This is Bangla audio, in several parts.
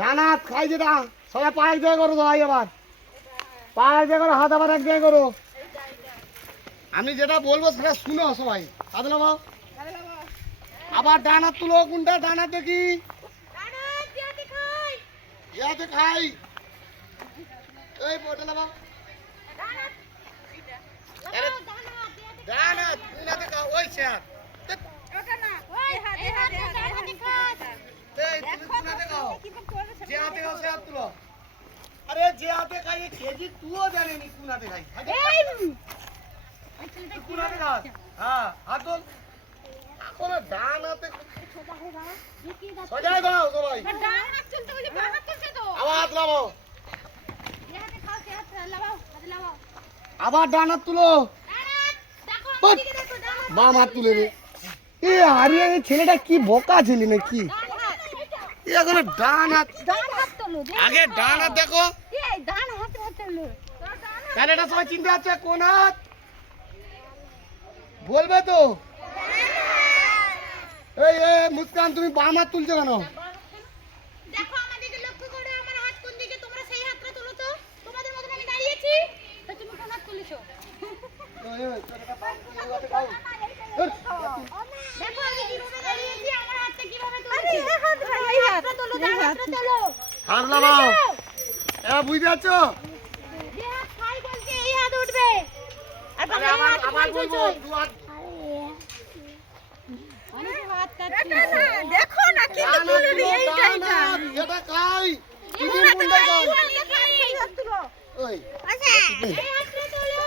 ডান হাত খাই যেটা সবাই পা এক জায়গায় করো সবাই আবার পা এক জায়গায় করো হাত আবার এক জায়গায় করো আমি যেটা বলবো সেটা শুনো সবাই হাত নামাও আবার ডান হাত তুলো কোনটা ডান হাত দেখি ইয়াতে খাই এই বটে নামাও ডান হাত কোনটাতে খাও ওই চেয়ার যে হাতে খাও সে হাত তুলো আরে যে হাতে খাই কেজি তুও জানেনি কোন হাতে খাই কোন হাতে খাস হ্যাঁ হাত তোল এখন ডান হাতে সজায় দাও সবাই আবার হাত লাগাও আবার ডান হাত তুলো বাম হাত তুলে রে এ হারিয়ে ছেলেটা কি বোকা ছেলে নাকি এখন ডান হাত আগে ডান হাত দেখো তাহলে এটা সবাই চিনতে পারছে কোন হাত বলবে তো এই মুস্কান তুমি বাম হাত তুলছো কেন দেখো আমাদেরকে লক্ষ্য করে আমার হাত কোন দিকে তোমরা সেই হাতটা তুলো তো তোমাদের মতন আমি দাঁড়িয়েছি তো তুমি কোন হাত তুলেছো দেখো আমি কিভাবে দাঁড়িয়েছি আমার হাতটা কিভাবে তুলেছি এই হাতটা তোলো ডান হাতটা তোলো হাত লাগাও এবার বুঝতে পারছো যে হাত খাই বলছে এই হাত উঠবে আর আবার বলবো দু হাত অনেক হাত কাটছে দেখো না কিন্তু তুলবি এইটা এটা যেটা খাই তুমি এই কোনটা খাও হাতটা খাই এই হাত তুলো ওই আচ্ছা এই হাতটা তোলো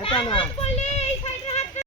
এটা না বলি